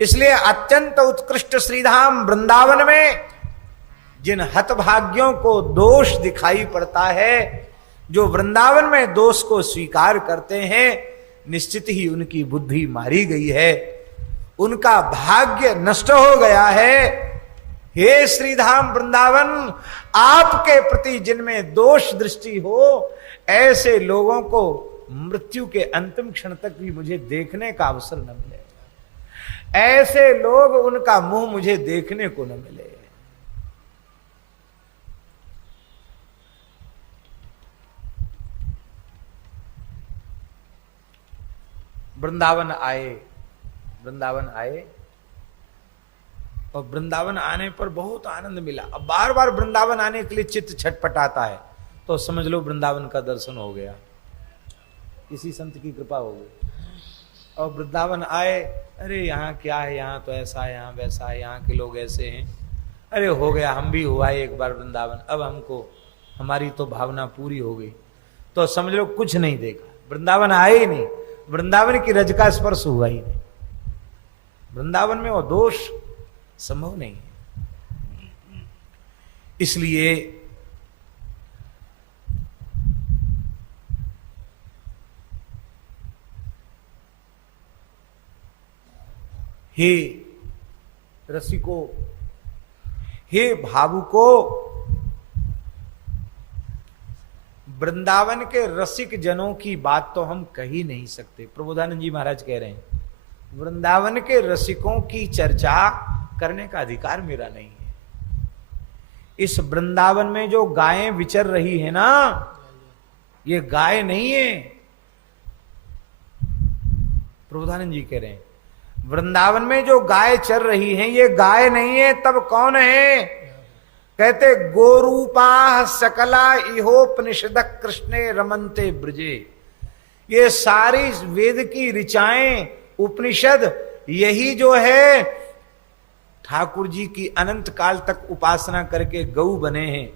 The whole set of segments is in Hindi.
इसलिए अत्यंत उत्कृष्ट श्रीधाम वृंदावन में जिन हतभाग्यों को दोष दिखाई पड़ता है, जो वृंदावन में दोष को स्वीकार करते हैं, निश्चित ही उनकी बुद्धि मारी गई है, उनका भाग्य नष्ट हो गया है। हे श्रीधाम वृंदावन, आपके प्रति जिनमें दोष दृष्टि हो, ऐसे लोगों को मृत्यु के अंतिम क्षण तक भी मुझे देखने का अवसर न मिले, ऐसे लोग, उनका मुंह मुझे देखने को न मिले। वृंदावन आए और वृंदावन आने पर बहुत आनंद मिला। अब बार बार वृंदावन आने के लिए चित्त छटपटाता है, तो समझ लो वृंदावन का दर्शन हो गया, किसी संत की कृपा हो गई। और वृंदावन आए, अरे यहाँ क्या है, यहाँ तो ऐसा है, यहाँ वैसा है, यहाँ के लोग ऐसे हैं, अरे हो गया, हम भी हुआ एक बार वृंदावन, अब हमको हमारी तो भावना पूरी हो गई, तो समझ लो कुछ नहीं देखा, वृंदावन आए ही नहीं, वृंदावन की रज का स्पर्श हुआ ही नहीं। वृंदावन में वो दोष संभव नहीं है। इसलिए हे रसिको, हे भावुको, वृंदावन के रसिक जनों की बात तो हम कह ही नहीं सकते। प्रबोधानंद जी महाराज कह रहे हैं, वृंदावन के रसिकों की चर्चा करने का अधिकार मेरा नहीं है। इस वृंदावन में जो गायें विचर रही है ना, ये गाय नहीं है। प्रबोधानंद जी कह रहे हैं, वृंदावन में जो गाय चर रही हैं, ये गाय नहीं है, तब कौन है? कहते गोरूपा सकला इहोपनिषद कृष्णे रमन्ते ब्रजे। ये सारी वेद की ऋचाएं, उपनिषद, यही जो है ठाकुर जी की अनंत काल तक उपासना करके गऊ बने हैं।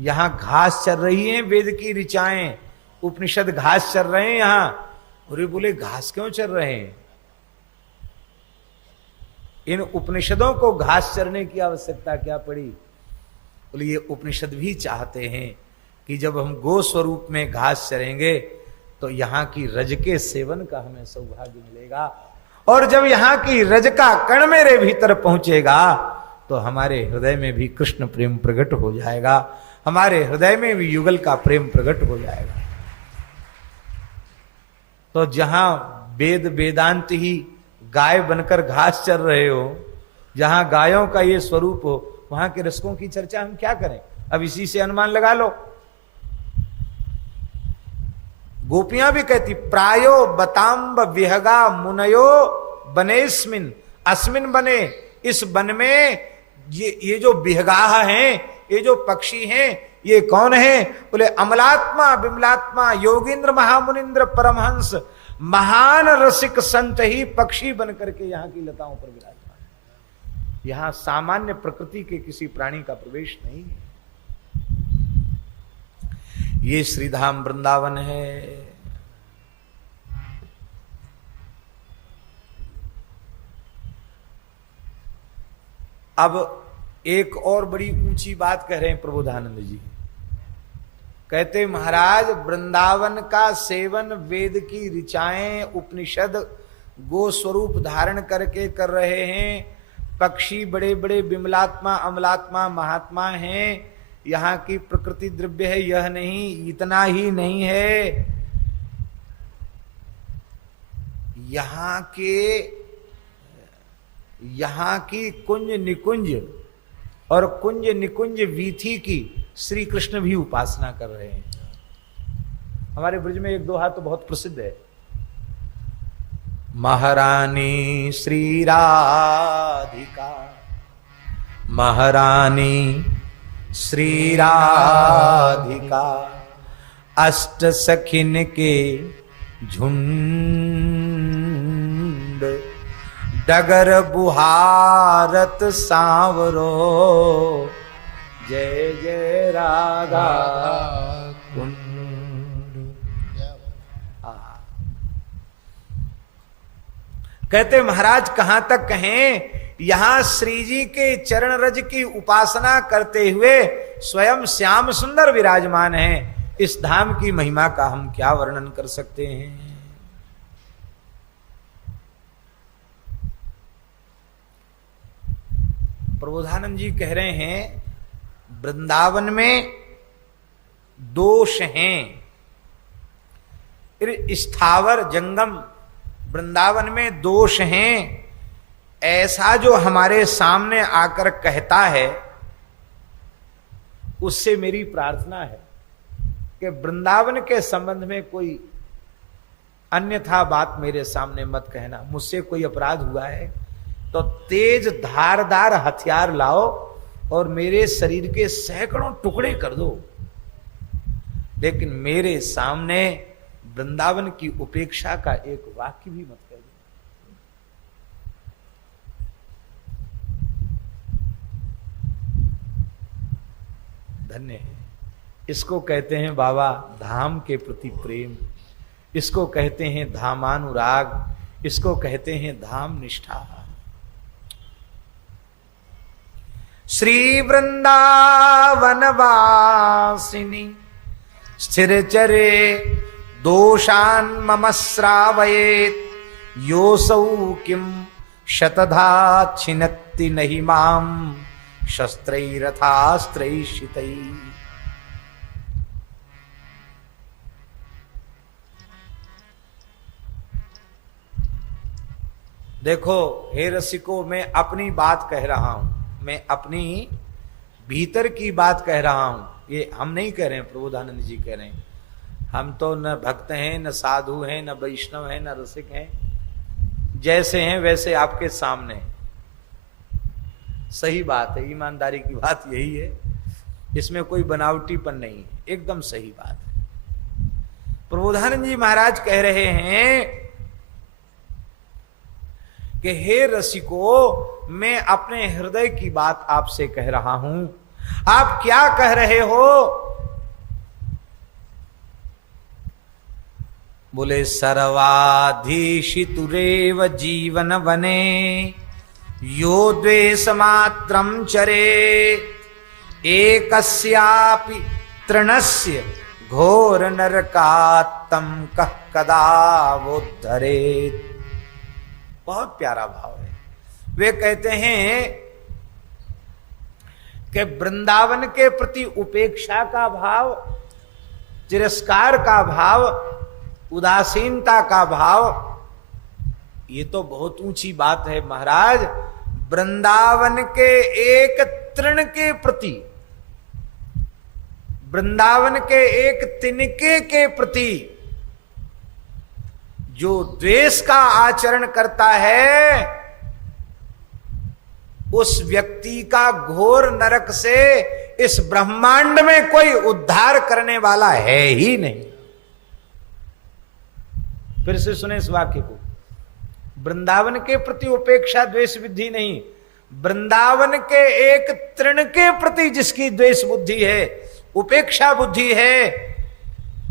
यहां घास चल रही है, वेद की ऋचाएं, उपनिषद घास चल रहे हैं यहां। और ये बोले घास क्यों चल रहे हैं? इन उपनिषदों को घास चरने की आवश्यकता क्या पड़ी? बोले ये उपनिषद भी चाहते हैं कि जब हम गो स्वरूप में घास चरेंगे तो यहाँ की रज के सेवन का हमें सौभाग्य मिलेगा, और जब यहाँ की रज का कण मेरे भीतर पहुंचेगा तो हमारे हृदय में भी कृष्ण प्रेम प्रकट हो जाएगा, हमारे हृदय में भी युगल का प्रेम प्रकट हो जाएगा। तो जहां वेद वेदांत ही गाय बनकर घास चर रहे हो, जहां गायों का ये स्वरूप हो, वहां के रसकों की चर्चा हम क्या करें? अब इसी से अनुमान लगा लो। गोपियां भी कहती प्रायो बताम्ब विहगा मुनयो बनेस्मिन, अस्मिन बने, इस वन में ये जो विहगाह हैं, ये जो पक्षी हैं, ये कौन है? बोले अमलात्मा विमलात्मा योगींद्र महामुनिंद्र परमहंस महान रसिक संत ही पक्षी बन करके यहाँ की लताओं पर विराजमान है। यहाँ सामान्य प्रकृति के किसी प्राणी का प्रवेश नहीं है। ये श्रीधाम वृंदावन है। अब एक और बड़ी ऊंची बात कह रहे हैं प्रबोधानंद जी। कहते महाराज वृंदावन का सेवन वेद की ऋचाएं उपनिषद गो स्वरूप धारण करके कर रहे हैं। पक्षी बड़े बड़े विमलात्मा अमलात्मा महात्मा हैं। यहाँ की प्रकृति द्रव्य है, यह नहीं, इतना ही नहीं है, यहाँ की कुंज निकुंज और कुंज निकुंज वीथी की श्री कृष्ण भी उपासना कर रहे हैं। हमारे ब्रज में एक दोहा तो बहुत प्रसिद्ध है, महारानी श्री राधिका, महारानी श्री राधिका, अष्ट सखिन के झुंड, डगर बुहारत सांवरो, जय जय राधा कुंड। कहते महाराज कहां तक कहें, यहां श्री जी के चरण रज की उपासना करते हुए स्वयं श्याम सुंदर विराजमान हैं। इस धाम की महिमा का हम क्या वर्णन कर सकते हैं। प्रबोधानंद जी कह रहे हैं वृंदावन में दोष हैं, स्थावर जंगम वृंदावन में दोष हैं, ऐसा जो हमारे सामने आकर कहता है उससे मेरी प्रार्थना है कि वृंदावन के संबंध में कोई अन्यथा बात मेरे सामने मत कहना। मुझसे कोई अपराध हुआ है तो तेज धारदार हथियार लाओ और मेरे शरीर के सैकड़ों टुकड़े कर दो, लेकिन मेरे सामने वृंदावन की उपेक्षा का एक वाक्य भी मत कह दो। धन्य है, इसको कहते हैं बाबा धाम के प्रति प्रेम, इसको कहते हैं धामानुराग, इसको कहते हैं धाम निष्ठा। श्री वृंदावन वासिनी स्थिर चरे दोषान मम श्रावयेत योसौ किम शतधा छिनत्ति नहि माम शस्त्रैरथास्त्रैशितै। देखो हे रसिको, मैं अपनी बात कह रहा हूं, मैं अपनी भीतर की बात कह रहा हूं, ये हम नहीं कह रहे हैं, प्रबोधानंद जी कह रहे हैं। हम तो न भक्त हैं, न साधु हैं, न वैष्णव हैं, न रसिक हैं, जैसे हैं वैसे आपके सामने। सही बात है, ईमानदारी की बात यही है, इसमें कोई बनावटीपन नहीं है, एकदम सही बात है। प्रबोधानंद जी महाराज कह रहे हैं कि हे रसिको, मैं अपने हृदय की बात आपसे कह रहा हूं। आप क्या कह रहे हो? बोले सर्वाधीशितुरेव जीवन वने यो द्वेष मात्रम चरे एकस्यापि तृणस्य घोर नरकात्तम कः कदा वोद्धरेत्। बहुत प्यारा भाव है। वे कहते हैं कि वृंदावन के प्रति उपेक्षा का भाव, तिरस्कार का भाव, उदासीनता का भाव, ये तो बहुत ऊंची बात है महाराज। वृंदावन के एक तृण के प्रति, वृंदावन के एक तिनके के प्रति जो द्वेष का आचरण करता है, उस व्यक्ति का घोर नरक से इस ब्रह्मांड में कोई उद्धार करने वाला है ही नहीं। फिर से सुने इस वाक्य को। वृंदावन के प्रति उपेक्षा द्वेष बुद्धि नहीं, वृंदावन के एक तृण के प्रति जिसकी द्वेष बुद्धि है, उपेक्षा बुद्धि है,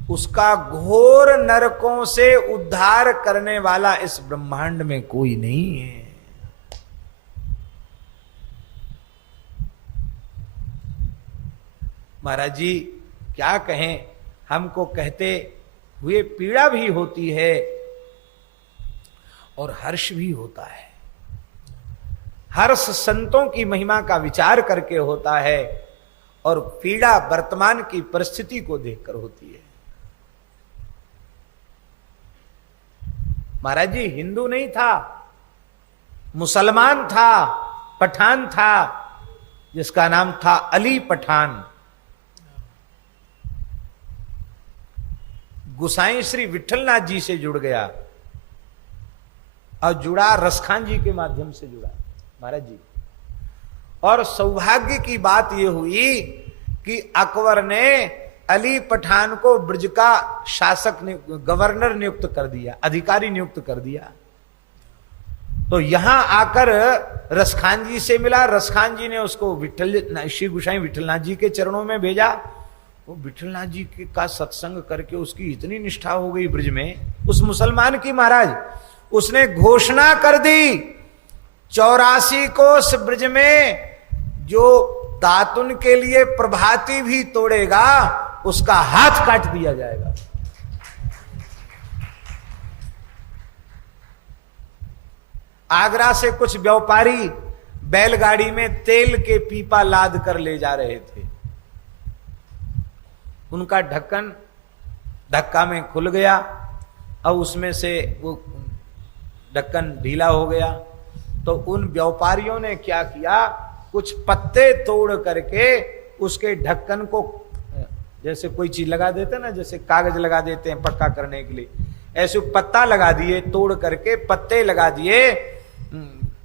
उसका घोर नरकों से उद्धार करने वाला इस ब्रह्मांड में कोई नहीं है। महाराज जी क्या कहें, हमको कहते हुए पीड़ा भी होती है और हर्ष भी होता है। हर्ष संतों की महिमा का विचार करके होता है और पीड़ा वर्तमान की परिस्थिति को देखकर होती है। महाराज जी हिंदू नहीं था, मुसलमान था, पठान था, जिसका नाम था अली पठान। गुसाई श्री विठलनाथ जी से जुड़ गया और जुड़ा रसखान जी के माध्यम से जुड़ा महाराज जी। और सौभाग्य की बात यह हुई कि अकबर ने अली पठान को ब्रज का शासक ने, गवर्नर नियुक्त कर दिया, अधिकारी नियुक्त कर दिया। तो यहां आकर रसखान जी से मिला, रसखान जी ने उसको श्री गुसाई विठलनाथ जी के चरणों में भेजा। वो विठलनाथ जी का सत्संग करके उसकी इतनी निष्ठा हो गई ब्रज में, उस मुसलमान की महाराज, उसने घोषणा कर दी 84 कोस ब्रज में जो दातुन के लिए प्रभाती भी तोड़ेगा उसका हाथ काट दिया जाएगा। आगरा से कुछ व्यापारी बैलगाड़ी में तेल के पीपा लाद कर ले जा रहे थे। उनका ढक्कन धक्का में खुल गया। अब उसमें से वो ढक्कन ढीला हो गया तो उन व्यापारियों ने क्या किया, कुछ पत्ते तोड़ करके उसके ढक्कन को, जैसे कोई चीज लगा देते ना, जैसे कागज लगा देते हैं पक्का करने के लिए, ऐसे पत्ता लगा दिए, तोड़ करके पत्ते लगा दिए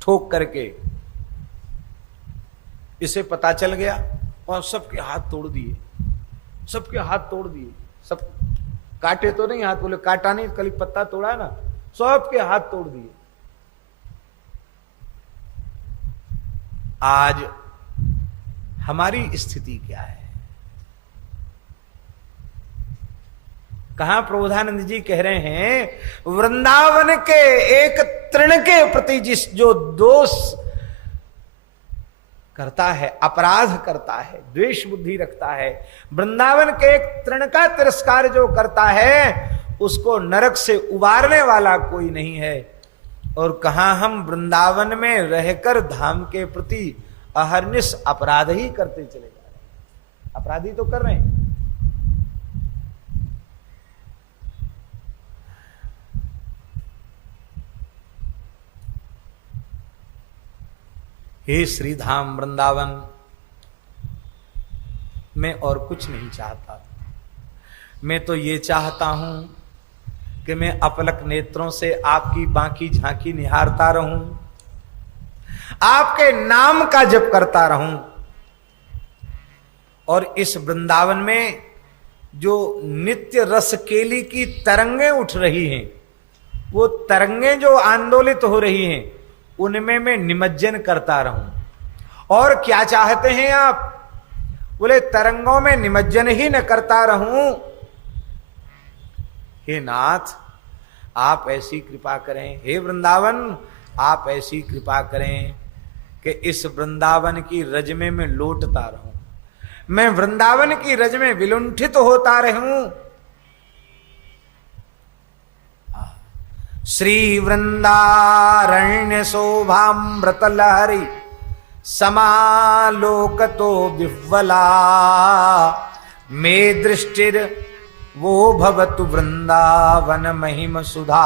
ठोक करके। इसे पता चल गया और सबके हाथ तोड़ दिए, सबके हाथ तोड़ दिए। सब काटे तो नहीं हाथ, बोले काटा नहीं, कल पत्ता तोड़ा ना, सबके हाथ तोड़ दिए। आज हमारी स्थिति क्या है? कहां प्रबोधानंद जी कह रहे हैं, वृंदावन के एक तृण के प्रति जो दोष करता है, अपराध करता है, द्वेष बुद्धि रखता है, वृंदावन के एक तृण का तिरस्कार जो करता है, उसको नरक से उबारने वाला कोई नहीं है। और कहां हम वृंदावन में रहकर धाम के प्रति अहर्निश अपराध ही करते चले जा रहे हैं। अपराधी तो कर रहे हैं। हे श्रीधाम वृंदावन, मैं और कुछ नहीं चाहता। मैं तो ये चाहता हूं कि मैं अपलक नेत्रों से आपकी बाकी झांकी निहारता रहूं, आपके नाम का जप करता रहूं। और इस वृंदावन में जो नित्य रस केली की तरंगें उठ रही हैं, वो तरंगें जो आंदोलित हो रही हैं, उनमें मैं निमज्जन करता रहूं। और क्या चाहते हैं आप? बोले तरंगों में निमज्जन ही न करता रहूं। हे नाथ, आप ऐसी कृपा करें, हे वृंदावन आप ऐसी कृपा करें कि इस वृंदावन की रज में मैं लौटता रहूं, मैं वृंदावन की रज में विलुंठित होता रहूं। श्री वृंदारण्य शोभामृत लहरी समालोकतो विह्वला, मे दृष्टिर वो भवतु वृंदावन महिम सुधा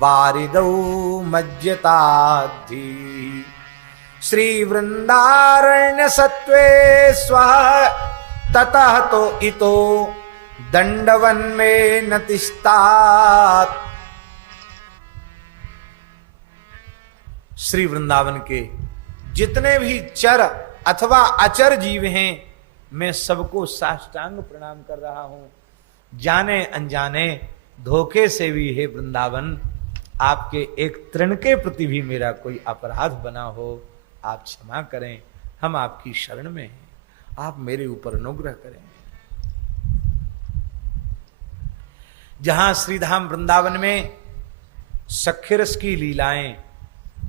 वारिदौ मज्जताद्धि। श्री वृंदारण्य सत्वे स्वः ततः तो इतो दंडवन में नतिस्तात। श्री वृंदावन के जितने भी चर अथवा अचर जीव हैं, मैं सबको साष्टांग प्रणाम कर रहा हूं। जाने अनजाने धोखे से भी हे वृंदावन, आपके एक तृण के प्रति भी मेरा कोई अपराध बना हो, आप क्षमा करें। हम आपकी शरण में हैं, आप मेरे ऊपर अनुग्रह करें। जहां श्रीधाम वृंदावन में सख्यरस की लीलाएं,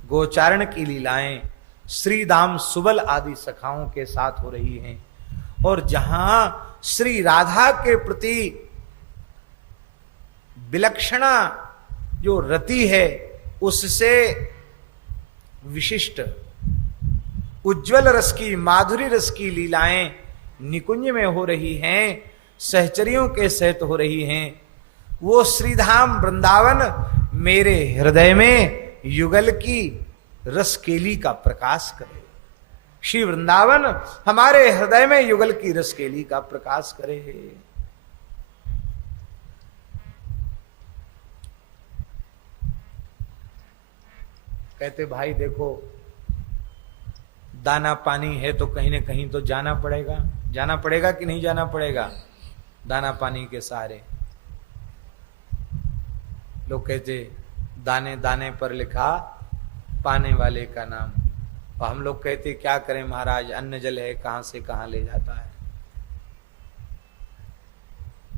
गोचारण की लीलाएं श्रीधाम सुबल आदि सखाओं के साथ हो रही हैं, और जहां श्री राधा के प्रति विलक्षणा जो रति है, उससे विशिष्ट उज्ज्वल रस की, माधुरी रस की लीलाएं निकुंज में हो रही हैं, सहचरियों के सहित हो रही हैं, वो श्रीधाम वृंदावन मेरे हृदय में युगल की रसकेली का प्रकाश करे। श्री वृंदावन हमारे हृदय में युगल की रसकेली का प्रकाश करे। कहते भाई देखो, दाना पानी है तो कहीं ना कहीं तो जाना पड़ेगा। जाना पड़ेगा कि नहीं जाना पड़ेगा? दाना पानी के सहारे। लोग कहते दाने दाने पर लिखा पाने वाले का नाम। और हम लोग कहते क्या करें महाराज, अन्न जल है कहां से कहां ले जाता है।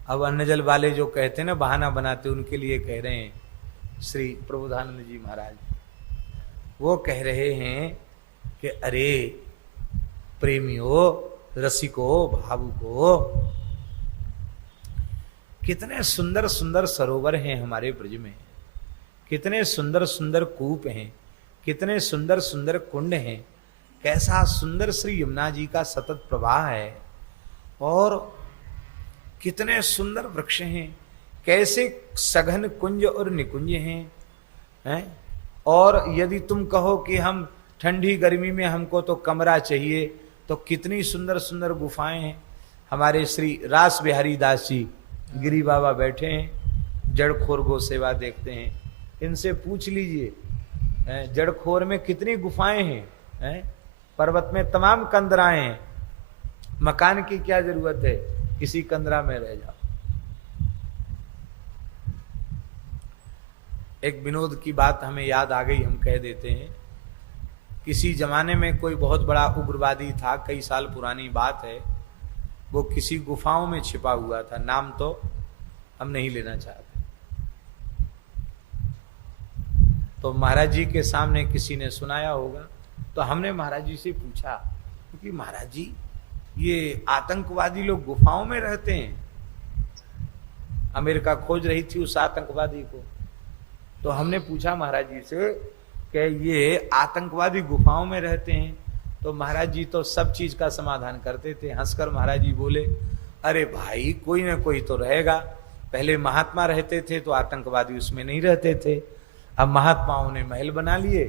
अब अन्न जल वाले जो कहते ना, बहाना बनाते, उनके लिए कह रहे हैं श्री प्रबोधानंद जी महाराज, वो कह रहे हैं कि अरे प्रेमियों, रसिकों, भावुकों, कितने सुंदर सुंदर सरोवर हैं हमारे ब्रज में, कितने सुंदर सुंदर कूप हैं, कितने सुंदर सुंदर कुंड हैं, कैसा सुंदर श्री यमुना जी का सतत प्रवाह है, और कितने सुंदर वृक्ष हैं, कैसे सघन कुंज और निकुंज हैं। और यदि तुम कहो कि हम ठंडी गर्मी में हमको तो कमरा चाहिए, तो कितनी सुंदर सुंदर गुफाएं हैं। हमारे श्री रास बिहारी दास जी गिरी बाबा बैठे हैं, जड़खोर गो सेवा देखते हैं, इनसे पूछ लीजिए जड़खोर में कितनी गुफाएं हैं, पर्वत में तमाम कंदराएं हैं, मकान की क्या जरूरत है, किसी कंदरा में रह जाओ। एक विनोद की बात हमें याद आ गई, हम कह देते हैं। किसी जमाने में कोई बहुत बड़ा उग्रवादी था, कई साल पुरानी बात है, वो किसी गुफाओं में छिपा हुआ था, नाम तो हम नहीं लेना चाहते। तो महाराज जी के सामने किसी ने सुनाया होगा, तो हमने महाराज जी से पूछा कि महाराज जी ये आतंकवादी लोग गुफाओं में रहते हैं। अमेरिका खोज रही थी उस आतंकवादी को, तो हमने पूछा महाराज जी से कि ये आतंकवादी गुफाओं में रहते हैं। तो महाराज जी तो सब चीज का समाधान करते थे। हंसकर महाराज जी बोले, अरे भाई कोई ना कोई तो रहेगा, पहले महात्मा रहते थे तो आतंकवादी उसमें नहीं रहते थे, अब महात्माओं ने महल बना लिए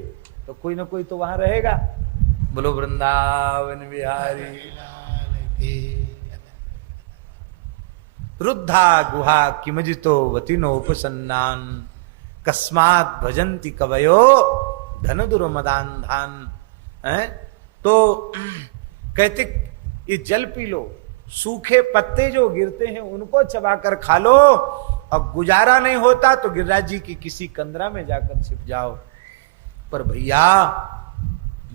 तो कोई ना कोई तो वहां रहेगा। बोलो वृंदावन बिहारी। रुद्धा गुहा किमजितो वतिनोपसन्नान कस्मात भजंती कवयो धन दुर्मदान धान। तो कहते ये जल पी लो, सूखे पत्ते जो गिरते हैं उनको चबाकर खा लो, अब गुजारा नहीं होता तो गिरिराज जी की किसी कंदरा में जाकर छिप जाओ, पर भैया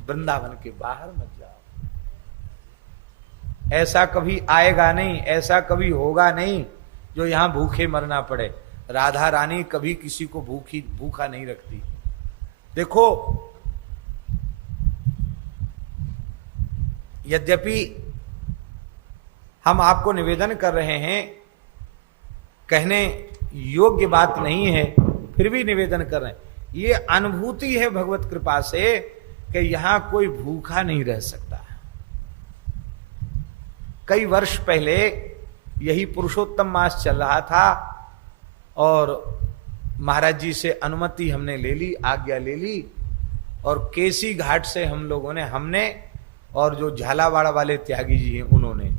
वृंदावन के बाहर मत जाओ। ऐसा कभी आएगा नहीं, ऐसा कभी होगा नहीं जो यहां भूखे मरना पड़े। राधा रानी कभी किसी को भूखा नहीं रखती। देखो, यद्यपि हम आपको निवेदन कर रहे हैं, कहने योग्य बात नहीं है, फिर भी निवेदन कर रहे हैं। ये अनुभूति है भगवत कृपा से कि यहां कोई भूखा नहीं रह सकता। कई वर्ष पहले यही पुरुषोत्तम मास चल रहा था और महाराज जी से अनुमति हमने ले ली, आज्ञा ले ली, और केसी घाट से हमने और जो झालावाड़ वाले त्यागी जी हैं उन्होंने,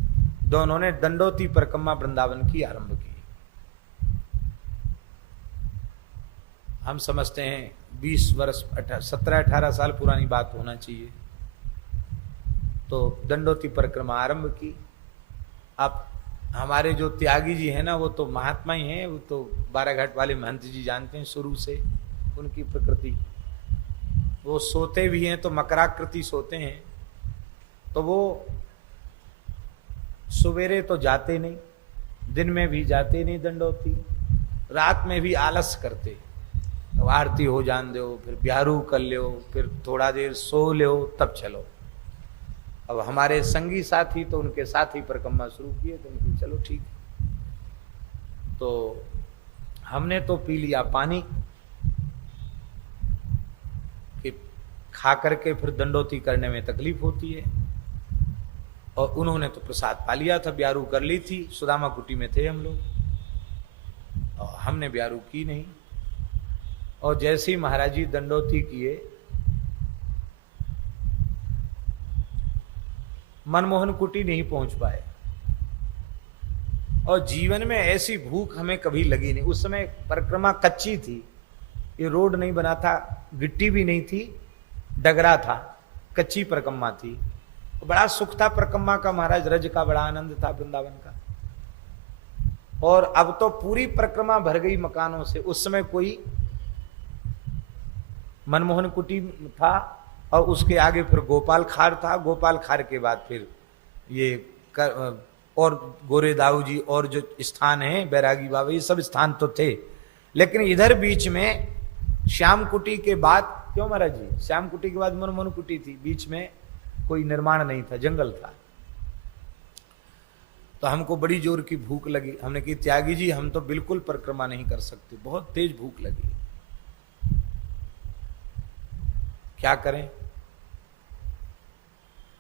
दोनों ने दंडोती परिक्रमा वृंदावन की आरंभ की। हम समझते हैं 20 वर्ष 17-18 साल पुरानी बात होना चाहिए। तो दंडोती परिक्रमा आरंभ की। अब हमारे जो त्यागी जी हैं ना, वो तो महात्मा ही हैं, वो तो बाराघाट वाले महंत जी जानते हैं शुरू से उनकी प्रकृति। वो सोते भी हैं तो मकराकृति सोते हैं, तो वो सवेरे तो जाते नहीं, दिन में भी जाते नहीं दंडोती, रात में भी आलस करते। तो आरती हो जान दो, फिर ब्यारू कर लो, फिर थोड़ा देर सो लो, तब चलो। अब हमारे संगी साथी तो उनके साथ ही परिक्रमा शुरू किए, तो उनकी चलो ठीक। तो हमने तो पी लिया पानी कि खा करके फिर दंडोती करने में तकलीफ होती है, और उन्होंने तो प्रसाद पा लिया था, ब्यारू कर ली थी, सुदामा कुटी में थे हम लोग, और हमने ब्यारू की नहीं। और जैसे ही महाराज जी दंडोती किए, मनमोहन कुटी नहीं पहुंच पाए, और जीवन में ऐसी भूख हमें कभी लगी नहीं। उस समय परिक्रमा कच्ची थी, ये रोड नहीं बना था, गिट्टी भी नहीं थी, डगरा था, कच्ची परिक्रमा थी। बड़ा सुख था परिक्रमा का, महाराज रज का बड़ा आनंद था वृंदावन का। और अब तो पूरी परिक्रमा भर गई मकानों से। उस समय कोई मनमोहन कुटी था, और उसके आगे फिर गोपाल खार था, गोपाल खार के बाद फिर ये और गोरे दाऊ जी और जो स्थान है बैरागी बाबा, ये सब स्थान तो थे। लेकिन इधर बीच में श्याम कुटी के बाद, क्यों महाराज जी, श्याम कुटी के बाद मनमोहन कुटी थी, बीच में कोई निर्माण नहीं था, जंगल था। तो हमको बड़ी जोर की भूख लगी। हमने कही त्यागी जी हम तो बिल्कुल परिक्रमा नहीं कर सकते, बहुत तेज भूख लगी, क्या करें।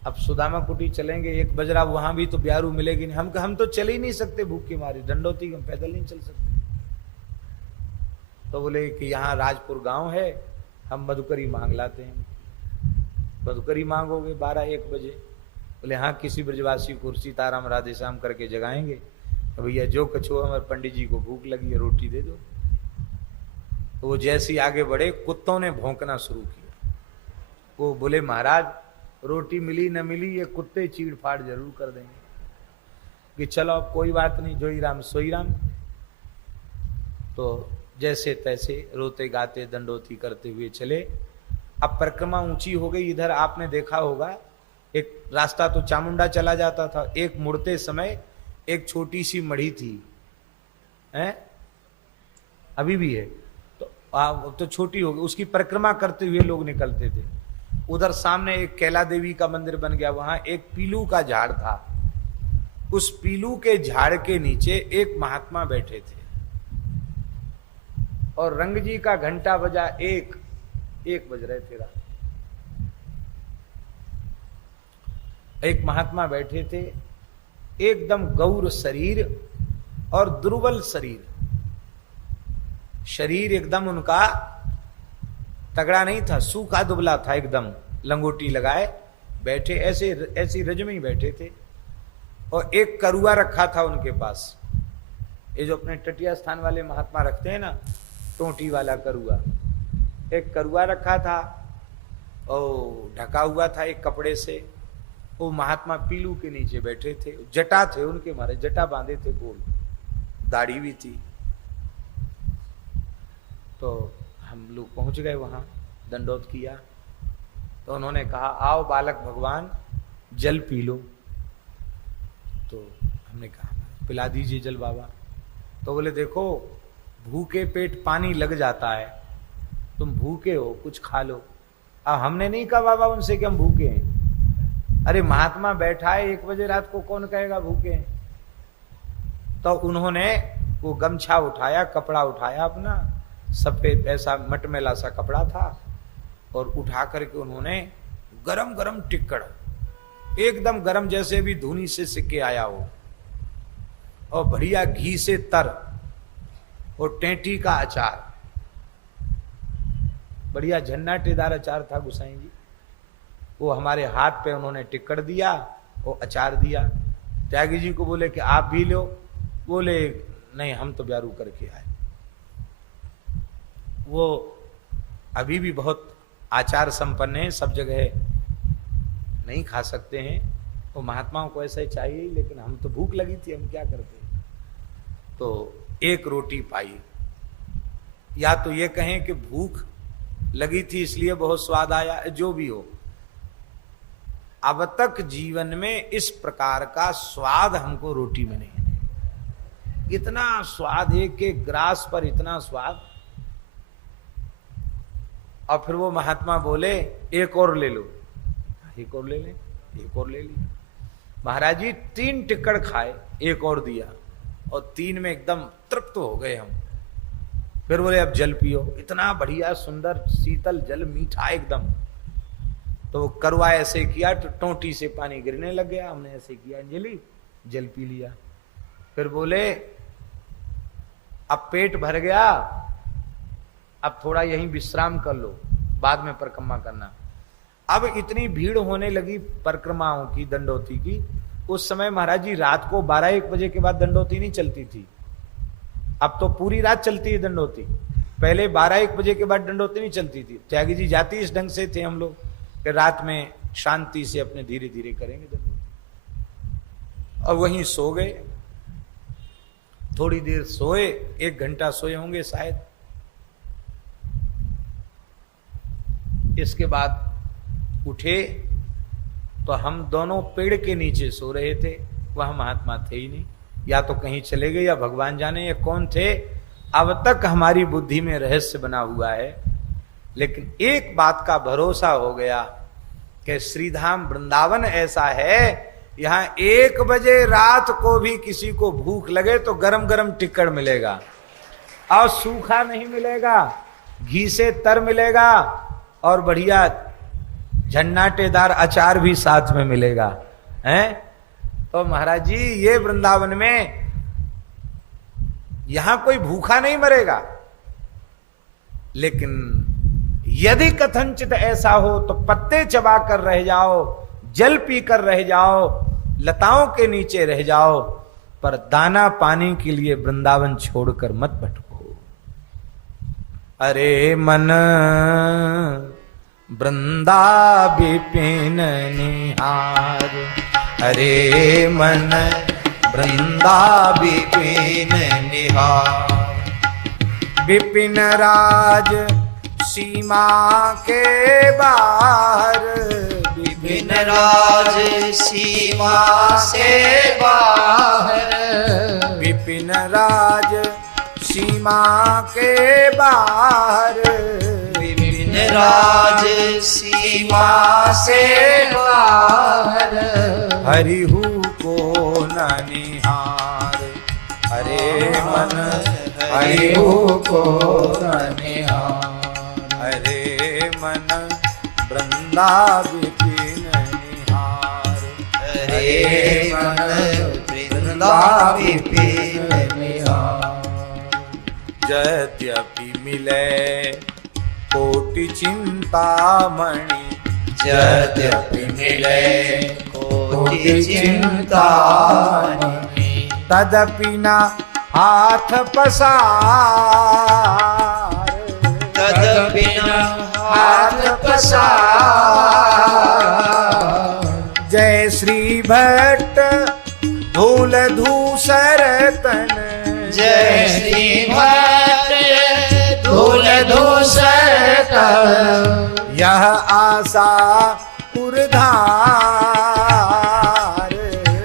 अब सुदामा कुटी चलेंगे, 1 बज रहा, वहां भी तो ब्यारू मिलेगी नहीं। हम तो चल ही नहीं सकते भूख के मारे, दंडोती हम पैदल नहीं चल सकते। तो बोले कि यहाँ राजपुर गांव है, हम मधुकरी मांग लाते हैं। मधुकरी मांगोगे 12-1 बजे? बोले हाँ, किसी ब्रजवासी को सीताराम राधे श्याम करके जगाएंगे। तो भैया जो कछुआ, हमारे पंडित जी को भूख लगी है, रोटी दे दो। तो वो जैसे ही आगे बढ़े, कुत्तों ने भौंकना शुरू किया। वो बोले महाराज रोटी मिली न मिली, ये कुत्ते चीड़ फाड़ जरूर कर देंगे। कि चलो अब कोई बात नहीं, जोई राम सोई राम। तो जैसे तैसे रोते गाते दंडोती करते हुए चले। अब परिक्रमा ऊंची हो गई। इधर आपने देखा होगा एक रास्ता तो चामुंडा चला जाता था, एक मुड़ते समय एक छोटी सी मढ़ी थी, हैं? अभी भी है, तो छोटी हो गई। उसकी परिक्रमा करते हुए लोग निकलते थे। उधर सामने एक कैला देवी का मंदिर बन गया, वहां एक पीलू का झाड़ था। उस पीलू के झाड़ के नीचे एक महात्मा बैठे थे और रंग जी का घंटा बजा, एक बज रहे थे रात। एक महात्मा बैठे थे, एकदम गौर शरीर और दुर्बल शरीर एकदम उनका तगड़ा नहीं था, सूखा दुबला था, एकदम लंगोटी लगाए बैठे, ऐसी रज में ही बैठे थे। और एक करुआ रखा था उनके पास, ये जो अपने टटिया स्थान वाले महात्मा रखते हैं ना, टोंटी वाला करुआ, एक करुआ रखा था और ढका हुआ था एक कपड़े से। वो महात्मा पीलू के नीचे बैठे थे, जटा थे उनके, मारे जटा बांधे थे, गोल दाढ़ी भी थी। तो हम लोग पहुंच गए वहां, दंडोत किया। तो उन्होंने कहा आओ बालक भगवान जल पी लो। तो हमने कहा पिला दीजिए जल बाबा। तो बोले देखो भूखे पेट पानी लग जाता है, तुम भूखे हो कुछ खा लो। अब हमने नहीं कहा बाबा उनसे कि हम भूखे हैं। अरे महात्मा बैठा है 1 बजे रात को, कौन कहेगा भूखे हैं। तो उन्होंने वो गमछा उठाया, कपड़ा उठाया अपना, सफेद ऐसा मटमेला सा कपड़ा था, और उठा करके उन्होंने गरम गरम टिक्कड़, एकदम गरम जैसे भी धुनी से सिक्के आया हो, और बढ़िया घी से तर, और टेंटी का अचार, बढ़िया झन्नाटेदार अचार था गुसाई जी, वो हमारे हाथ पे उन्होंने टिक्कड़ दिया और अचार दिया। त्यागी जी को बोले कि आप भी लो, बोले नहीं हम तो ब्यारू करके आए। वो अभी भी बहुत आचार संपन्न है, सब जगह नहीं खा सकते हैं, तो महात्माओं को ऐसा ही चाहिए, लेकिन हम तो भूख लगी थी, हम क्या करते। तो एक रोटी पाई, या तो ये कहें कि भूख लगी थी इसलिए बहुत स्वाद आया, जो भी हो, अब तक जीवन में इस प्रकार का स्वाद हमको रोटी में नहीं। इतना स्वाद, एक एक ग्रास पर इतना स्वाद। और फिर वो महात्मा बोले एक और ले लो, एक और ले ले, एक और ले लिया। महाराज जी 3 टिक्कड़ खाए, एक और दिया, और 3 में एकदम तृप्त हो गए हम। फिर बोले अब जल पियो, इतना बढ़िया सुंदर शीतल जल, मीठा एकदम। तो वो करवा ऐसे किया तो टोंटी से पानी गिरने लग गया, हमने ऐसे किया अंजलि, जल पी लिया। फिर बोले अब पेट भर गया, अब थोड़ा यहीं विश्राम कर लो, बाद में परिक्रमा करना। अब इतनी भीड़ होने लगी परिक्रमाओं की, दंडोती की। उस समय महाराज जी रात को 12-1 बजे के बाद दंडोती नहीं चलती थी, अब तो पूरी रात चलती है दंडोती। पहले 12-1 बजे के बाद दंडोती नहीं चलती थी। त्यागी जी जाती इस ढंग से थे हम लोग कि रात में शांति से अपने धीरे धीरे करेंगे दंडोती। और वहीं सो गए, थोड़ी देर सोए, 1 घंटा सोए होंगे शायद। इसके बाद उठे तो हम दोनों पेड़ के नीचे सो रहे थे, वह महात्मा थे ही नहीं, या तो कहीं चले गए या भगवान जाने ये कौन थे। अब तक हमारी बुद्धि में रहस्य बना हुआ है लेकिन एक बात का भरोसा हो गया कि श्रीधाम वृंदावन ऐसा है, यहां 1 बजे रात को भी किसी को भूख लगे तो गरम गरम टिक्कड़ मिलेगा, और सूखा नहीं मिलेगा, घी से तर मिलेगा, और बढ़िया झन्नाटेदार अचार भी साथ में मिलेगा, हैं? तो महाराज जी ये वृंदावन में यहां कोई भूखा नहीं मरेगा। लेकिन यदि कथनचित ऐसा हो तो पत्ते चबा कर रह जाओ, जल पीकर रह जाओ, लताओं के नीचे रह जाओ, पर दाना पानी के लिए वृंदावन छोड़कर मत भटको। अरे मन वृंदा विपिन निहार, अरे मन वृंदा विपिन निहार, विपिन राज सीमा के बाहर, विपिन राज सीमा से बाहर, विपिन राज सीमा के बाहर, विपिन राज सीमा से बाहर, हरिहु को न निहार, अरे मन हरिहु को न निहार, अरे मन वृंदा विपिन निहार, अरे मन वृंदा विपिन निहार। यद्यपि मिले कोटि चिंतामणि, यद्यपि मिले कोटि चिंतामणि, तदपि न हाथ पसार, तदपि न हाथ पसार। जय श्री भट्ट धूल धूसर तन, जय श्री भट्ट धूल धूसर तन, यह आशा उर्धार,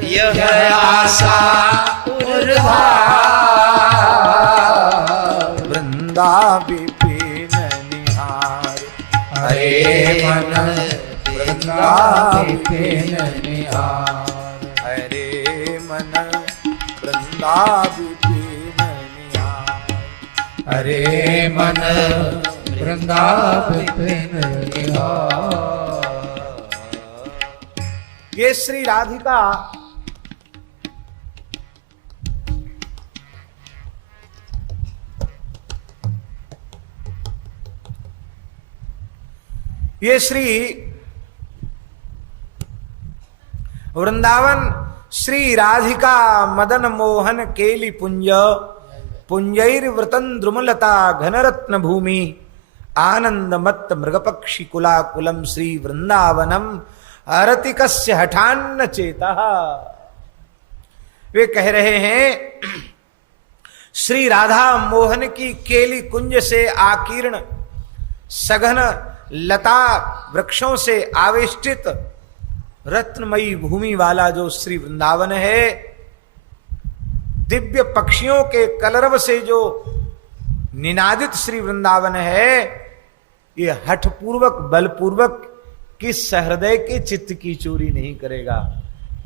यह आशा उर्धार। वृंदा विपिन निहार, हरे मन वृंदा विपिन निहार, हरे मन वृंदा विपिन निहार, हरे मन वृंदा विपिन निहार। ये श्री राधिका ये श्री वृंदावन श्री राधिका मदन मोहन केली पुंज, पुंजैर व्रतन द्रुमलता घनरत्न भूमि, आनंद मत्त मृगपक्षी कुलाकुलम श्री वृंदावनम अरतिकस्य हठान्न चेता। वे कह रहे हैं श्री राधा मोहन की केली कुंज से आकीर्ण सघन लता वृक्षों से आवेष्टित रत्नमयी भूमि वाला जो श्री वृंदावन है, दिव्य पक्षियों के कलरव से जो निनादित श्री वृंदावन है, ये हठपूर्वक बलपूर्वक किस सहृदय के चित्त की चोरी नहीं करेगा।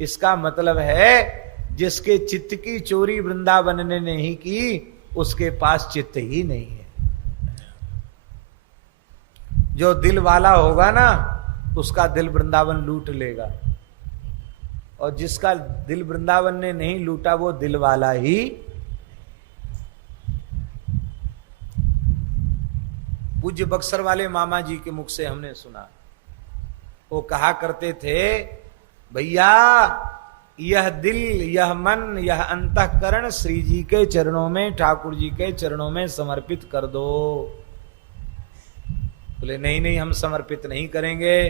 इसका मतलब है जिसके चित्त की चोरी वृंदावन ने नहीं की उसके पास चित्त ही नहीं है। जो दिल वाला होगा ना उसका दिल वृंदावन लूट लेगा, और जिसका दिल वृंदावन ने नहीं लूटा वो दिल वाला ही। पूज्य बक्सर वाले मामा जी के मुख से हमने सुना, वो कहा करते थे, भैया यह दिल, यह मन, यह अंतःकरण श्री जी के चरणों में, ठाकुर जी के चरणों में समर्पित कर दो। बोले नहीं नहीं हम समर्पित नहीं करेंगे।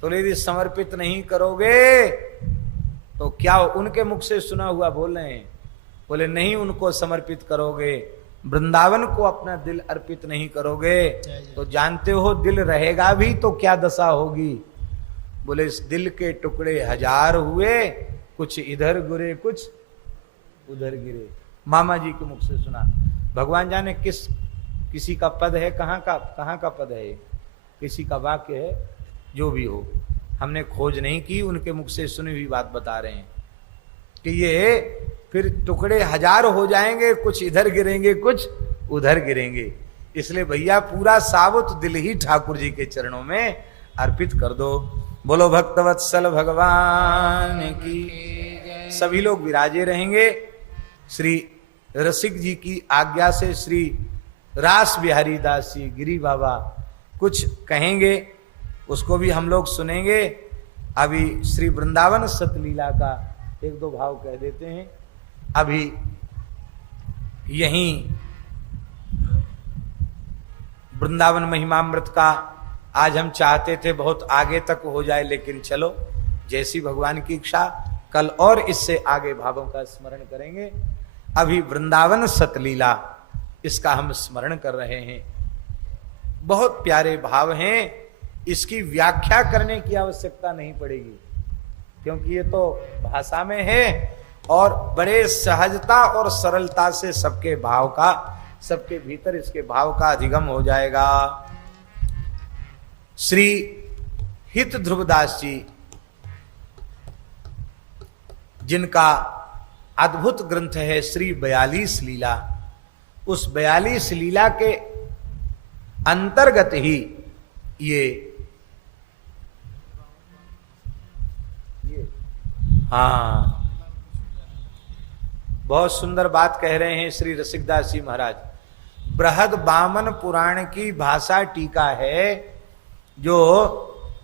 तो यदि समर्पित नहीं करोगे तो क्या उनके मुख से सुना हुआ बोल रहे हैं। बोले नहीं उनको समर्पित करोगे, वृंदावन को अपना दिल अर्पित नहीं करोगे तो जानते हो दिल रहेगा भी तो क्या दशा होगी। बोले इस दिल के टुकड़े 1000 हुए, कुछ इधर गिरे कुछ उधर गिरे। मामा जी के मुख से सुना। भगवान जाने किस किसी का पद है, कहाँ का पद है, किसी का वाक्य है, जो भी हो, हमने खोज नहीं की, उनके मुख से सुनी हुई बात बता रहे हैं कि ये फिर टुकड़े हजार हो जाएंगे, कुछ इधर गिरेंगे कुछ उधर गिरेंगे। इसलिए भैया पूरा साबुत दिल ही ठाकुर जी के चरणों में अर्पित कर दो। बोलो भक्तवत्सल भगवान की। सभी लोग विराजे रहेंगे। श्री रसिक जी की आज्ञा से श्री रास बिहारी दास जी गिरी बाबा कुछ कहेंगे, उसको भी हम लोग सुनेंगे। अभी श्री वृंदावन सतलीला का एक दो भाव कह देते हैं। अभी यहीं वृंदावन महिमामृत का आज हम चाहते थे बहुत आगे तक हो जाए, लेकिन चलो जैसी भगवान की इच्छा, कल और इससे आगे भावों का स्मरण करेंगे। अभी वृंदावन सतलीला इसका हम स्मरण कर रहे हैं। बहुत प्यारे भाव हैं, इसकी व्याख्या करने की आवश्यकता नहीं पड़ेगी, क्योंकि ये तो भाषा में है और बड़े सहजता और सरलता से सबके भाव का, सबके भीतर इसके भाव का अधिगम हो जाएगा। श्री हित ध्रुवदास जी, जिनका अद्भुत ग्रंथ है श्री 42 लीला, उस 42 लीला के अंतर्गत ही ये हाँ बहुत सुंदर बात कह रहे हैं श्री रसिकदास जी महाराज। बृहद बामन पुराण की भाषा टीका है जो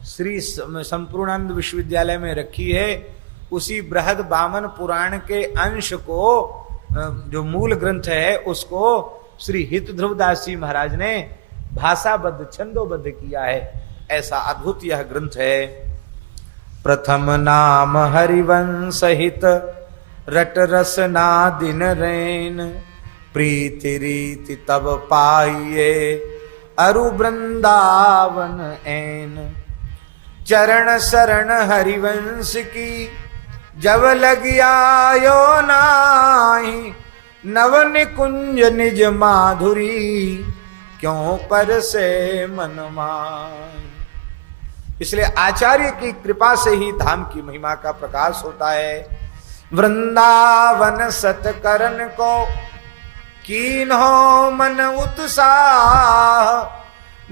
श्री संपूर्णानंद विश्वविद्यालय में रखी है। उसी बृहद बामन पुराण के अंश को, जो मूल ग्रंथ है, उसको श्री हित ध्रुवदास जी महाराज ने भाषाबद्ध छंदोबद्ध किया है। ऐसा अद्भुत यह ग्रंथ है। प्रथम नाम हरिवंश हित रट रसना दिन रैन, प्रीति रीति तब पाइये अरु वृंदावन ऐन। चरण शरण हरिवंश की जब लगियायो नाही, नव निकुंज निज माधुरी क्यों पर से मन माय। इसलिए आचार्य की कृपा से ही धाम की महिमा का प्रकाश होता है। वृंदावन सतकरण को कीन्हो मन उत्साह,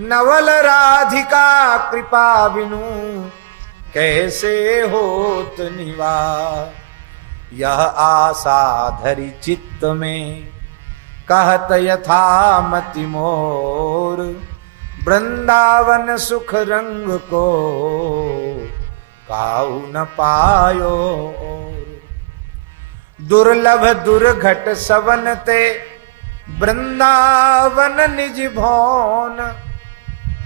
नवल राधिका कृपा बिनु कैसे होत निवास। यह आशा धरि चित्त में कहत यथा मति मोर, वृंदावन सुख रंग को काऊ न पायो। दुर्लभ दुर्घट सवन ते वृंदावन निज भौन।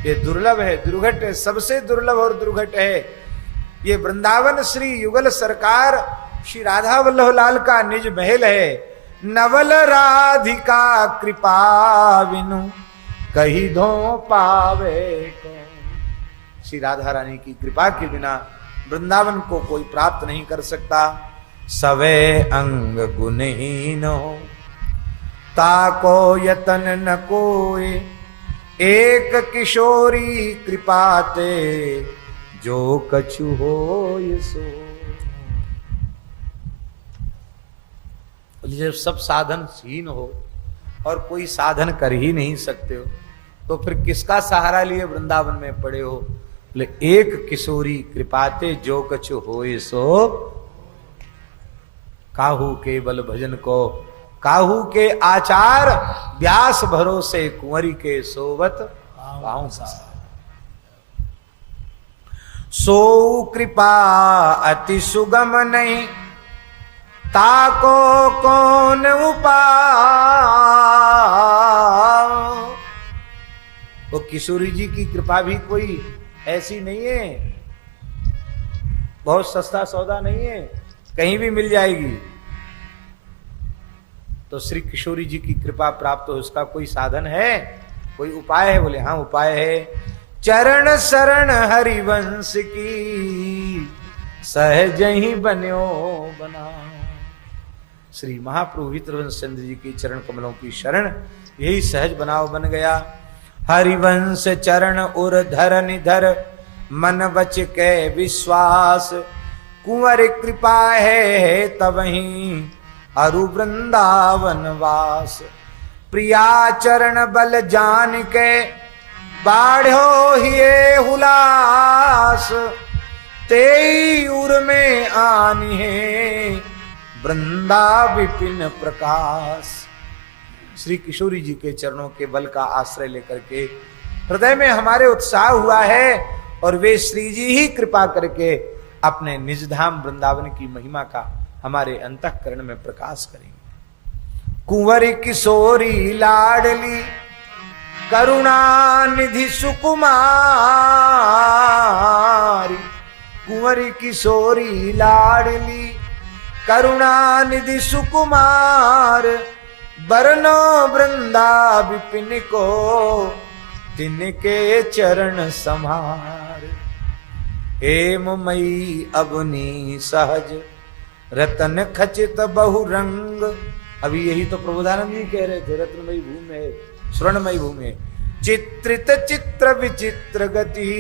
ये दुर्लभ है, दुर्घट है, सबसे दुर्लभ और दुर्घट है। ये वृंदावन श्री युगल सरकार श्री राधा वल्लभ लाल का निज महल है। नवल राधिका कृपा बिनु कही धो पावे को। श्री राधा रानी की कृपा के बिना वृंदावन को कोई प्राप्त नहीं कर सकता। सवे अंग गुणहीन हो, ताको यतन न कोई, एक किशोरी कृपाते जो कछु हो सो। जब सब साधन हीन हो और कोई साधन कर ही नहीं सकते हो, तो फिर किसका सहारा लिए वृंदावन में पड़े हो? बोले एक किशोरी कृपाते जो कछु होए सो, काहू के बल भजन को, काहू के आचार व्यास भरोसे, कुंवरी के सोवत पाऊं सा। सो कृपा अति सुगम नहीं, ताको कौन उपाय। वो किशोरी जी की कृपा भी कोई ऐसी नहीं है, बहुत सस्ता सौदा नहीं है, कहीं भी मिल जाएगी। तो श्री किशोरी जी की कृपा प्राप्त हो, उसका कोई साधन है, कोई उपाय है? बोले हाँ उपाय है। चरण शरण हरिवंश की सहज ही बन्यो बना। श्री महाप्रभु हितवंश चंद्र जी के चरण कमलों की शरण यही सहज बनाव बन गया। हरिवंश चरण उर धर निधर मन बच के विश्वास, कुंवर कृपा है तबहि अरु वृंदावन वास। प्रिया चरण बल जान के बाढ़ो हिये हुलास, तेई उर में आनी है वृंदा विपिन प्रकाश। श्री किशोरी जी के चरणों के बल का आश्रय लेकर के हृदय में हमारे उत्साह हुआ है और वे श्री जी ही कृपा करके अपने निज धाम वृंदावन की महिमा का हमारे अंतःकरण में प्रकाश करेंगे। कुंवरी किशोरी लाडली करुणा निधि सुकुमारी, कुंवरी किशोरी लाडली करुणा निधि सुकुमार, बरनो वृंदा विपिन को तिनके चरण समार। हेम मई अवनी सहज रतन खचित बहुरंग। अभी यही तो प्रबोधानंद जी कह रहे थे, रत्नमयी भूमि है, स्वर्णमयी भूमि है। चित्रित चित्र विचित्र गति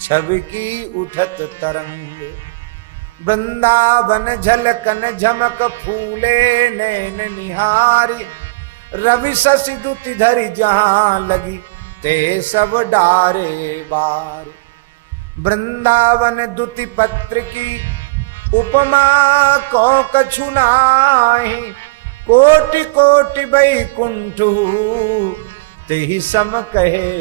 छवि की उठत तरंग, वृंदावन झलकन झमक फूले नैन निहारी। रवि शशि दुति धरि जहां लगी ते सब डारे बार। वृंदावन दुति पत्र की उपमा को कछु नाहि, कोटि कोटि बैकुंठ तेहि सम कहे।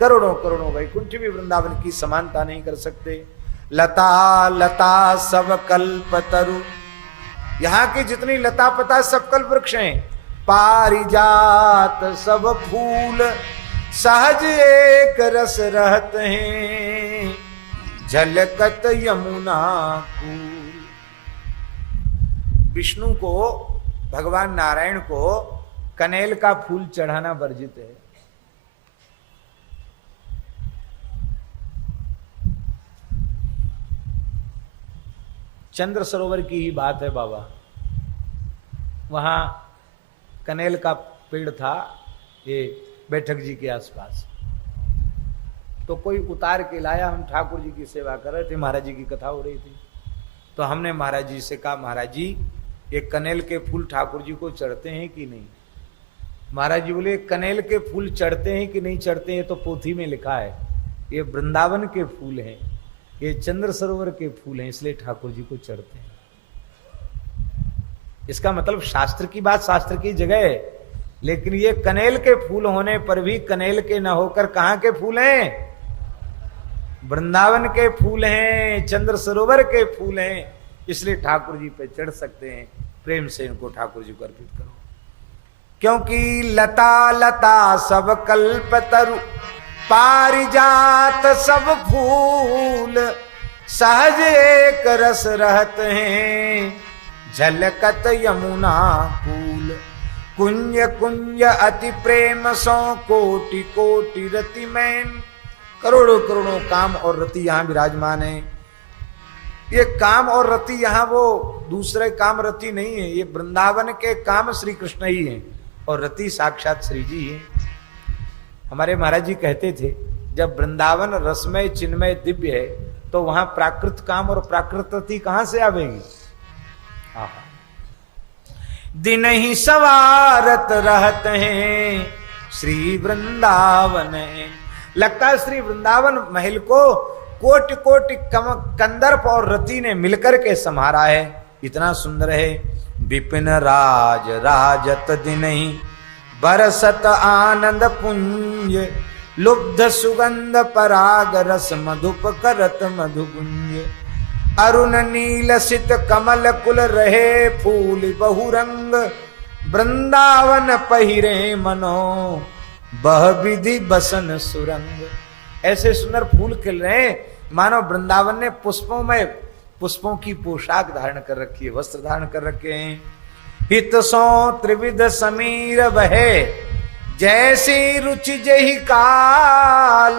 करोड़ों करोड़ों वैकुंठ भी वृंदावन की समानता नहीं कर सकते। लता लता सब कल्प तरु, यहाँ की जितनी लता पता सब कल्प वृक्ष हैं। पारिजात सब फूल सहज एक रस रहत हैं, झलकत यमुना कूल। विष्णु को, भगवान नारायण को कनेल का फूल चढ़ाना वर्जित है। चंद्र सरोवर की ही बात है बाबा, वहां कनेल का पेड़ था ये बैठक जी के आसपास। तो कोई उतार के लाया, हम ठाकुर जी की सेवा कर रहे थे, महाराज जी की कथा हो रही थी। तो हमने महाराज जी से कहा, महाराज जी ये कनेल के फूल ठाकुर जी को चढ़ते हैं कि नहीं? महाराज जी बोले कनेल के फूल चढ़ते हैं कि नहीं चढ़ते हैं तो पोथी में लिखा है, ये वृंदावन के फूल हैं, ये चंद्र सरोवर के फूल हैं, इसलिए ठाकुर जी को चढ़ते हैं। इसका मतलब शास्त्र की बात शास्त्र की जगह है, लेकिन ये कनेल के फूल होने पर भी कनेल के न होकर कहां के फूल हैं? वृंदावन के फूल हैं, चंद्र सरोवर के फूल हैं, इसलिए ठाकुर जी पे चढ़ सकते हैं। प्रेम से इनको ठाकुर जी को अर्पित करो। क्योंकि लता लता सब कल्पतरु, पारिजात सब फूल सहज एक रस रहत हैं, झलकत यमुना कूल। कुंज कुंज अति प्रेम सो कोटि कोटि रति मैन। करोड़ों करोड़ों काम और रति यहां विराजमान है। ये काम और रति यहां वो दूसरे काम रति नहीं है, ये वृंदावन के काम श्री कृष्ण ही हैं और रति साक्षात श्री जी हैं। हमारे महाराज जी कहते थे, जब वृंदावन रसमय चिन्मय दिव्य है तो वहां प्राकृत काम और प्राकृत रति कहां से आवेगी? दिन ही सवारत रहते हैं श्री वृंदावन। लगता है श्री वृंदावन महल को कोटि कोटि कंदर्प और रति ने मिलकर के संहारा है, इतना सुंदर है। विपिन राज राजत दिन ही बरसत आनंद पुंज, लुब्ध सुगंध पराग रस मधुप करत मधुगुंज। अरुण नील सित कमल कुल रहे फूल बहुरंग, वृंदावन पहिरे मनो बह विधि बसन सुरंग। ऐसे सुंदर फूल खिल रहे हैं मानो वृंदावन ने पुष्पों की पोशाक धारण कर रखी है, वस्त्र धारण कर रखे हैं। हित सो त्रिविध समीर बहे, जैसी रुचि जही काल।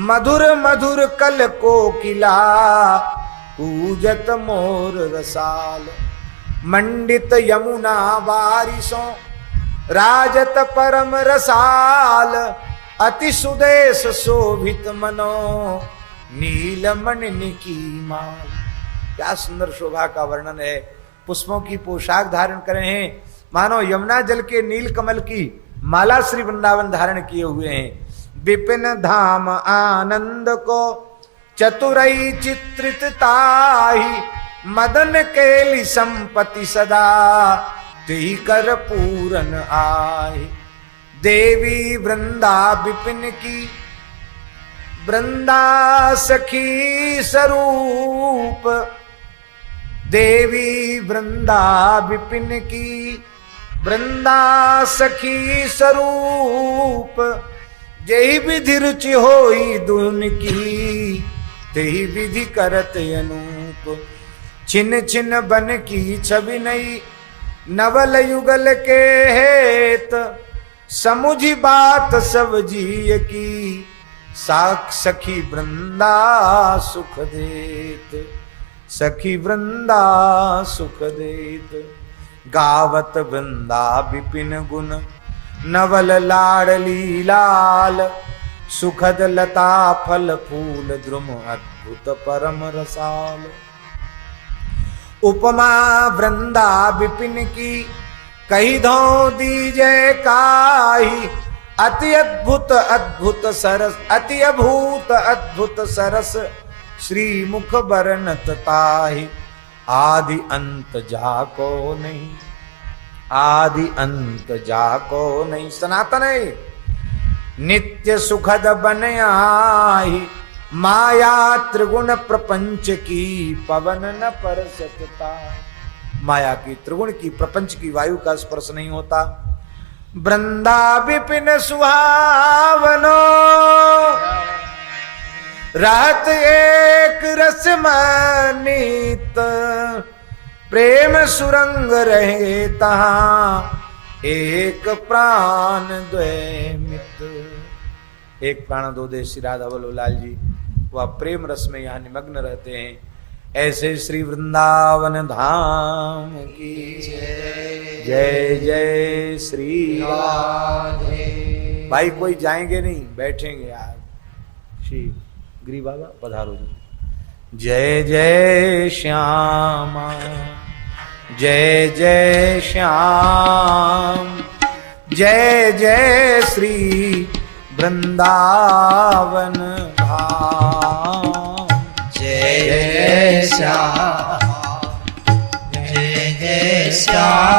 मधुर मधुर कल को किला, पूजत मोर रसाल। मंडित यमुना बारिशों राजत परम रसाल, अति सुदेश शोभित मनो नीलमणि की माल। क्या सुंदर शोभा का वर्णन है। पुष्पों की पोशाक धारण करे हैं, मानो यमुना जल के नील कमल की माला श्री वृंदावन धारण किए हुए हैं। विपिन धाम आनंद को चतुरई चित्रित ताही, मदन केली संपत्ति सदा तेहि कर पूरन आहि। देवी वृंदा विपिन की वृंदा सखी स्वरूप, देवी वृंदा विपिन की वृंदा सखी स्वरूप, जही विधि रुचि होई दुन की तेहि विधि करत अनूप। छिन छिन बन की छवि नई नवल युगल के हेत, समुझी बात सब जीय की साख सखी वृंदा सुख देत, सखी वृंदा सुख देत। गावत वृंदा विपिन गुण नवल लाडली लाल, सुखद लता फल फूल द्रुम अद्भुत परम रसाल। उपमा वृंदा विपिन की कही धो दीजय काहि, अति अद्भुत अद्भुत सरस, अति अभूत अद्भुत सरस श्री मुख बरनत ताहि। आदि अंत जाको नहीं, आदि अंत जाको नहीं, सनातन है। नित्य सुखद बन आई, माया त्रिगुण प्रपंच की पवन न परसता। माया की त्रिगुण की प्रपंच की वायु का स्पर्श नहीं होता। वृंदा विपिन सुहावनो, रहत एक रस मनीत, प्रेम सुरंग रहे तहां एक प्राण द्वैमित। एक प्राण दो देश श्री राधा वल्लभ जी वह प्रेम रस में यहाँ निमग्न रहते हैं। ऐसे श्री वृंदावन धाम की जय जय श्री राधे। भाई कोई जाएंगे नहीं, बैठेंगे यार। श्री गिरी बाबा पधारो। जय जय श्यामा, जय जय श्याम, जय जय श्री वृंदावन धाम। जय जय श्याम, जय जय श्याम,